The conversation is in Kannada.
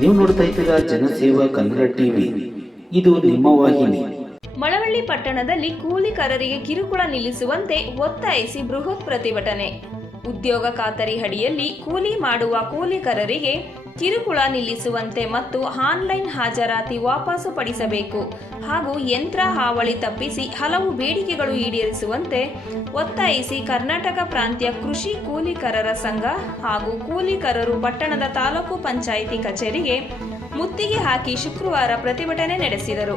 ನೀವು ನೋಡ್ತಾ ಇದ್ದೀರಾ ಜನಸೇವಾ ಕನ್ನಡ ಟಿವಿ. ಇದು ನಿಮ್ಮ ವಾಹಿನಿ. ಮಳವಳ್ಳಿ ಪಟ್ಟಣದಲ್ಲಿ ಕೂಲಿಕಾರರಿಗೆ ಕಿರುಕುಳ ನಿಲ್ಲಿಸುವಂತೆ ಒತ್ತಾಯಿಸಿ ಬೃಹತ್ ಪ್ರತಿಭಟನೆ. ಉದ್ಯೋಗ ಖಾತರಿ ಅಡಿಯಲ್ಲಿ ಕೂಲಿ ಮಾಡುವ ಕೂಲಿಕಾರರಿಗೆ ಕಿರುಕುಳ ನಿಲ್ಲಿಸುವಂತೆ ಮತ್ತು ಆನ್ಲೈನ್ ಹಾಜರಾತಿ ವಾಪಸು ಪಡಿಸಬೇಕು. ಹಾಗೂ ಯಂತ್ರ ಹಾವಳಿ ತಪ್ಪಿಸಿ ಹಲವು ಬೇಡಿಕೆಗಳು ಈಡೇರಿಸುವಂತೆ ಒತ್ತಾಯಿಸಿ ಕರ್ನಾಟಕ ಪ್ರಾಂತ್ಯ ಕೃಷಿ ಕೂಲಿಕರರ ಸಂಘ ಹಾಗೂ ಕೂಲಿಕರರು ಪಟ್ಟಣದ ತಾಲೂಕು ಪಂಚಾಯಿತಿ ಕಚೇರಿಗೆ ಮುತ್ತಿಗೆ ಹಾಕಿ ಶುಕ್ರವಾರ ಪ್ರತಿಭಟನೆ ನಡೆಸಿದರು.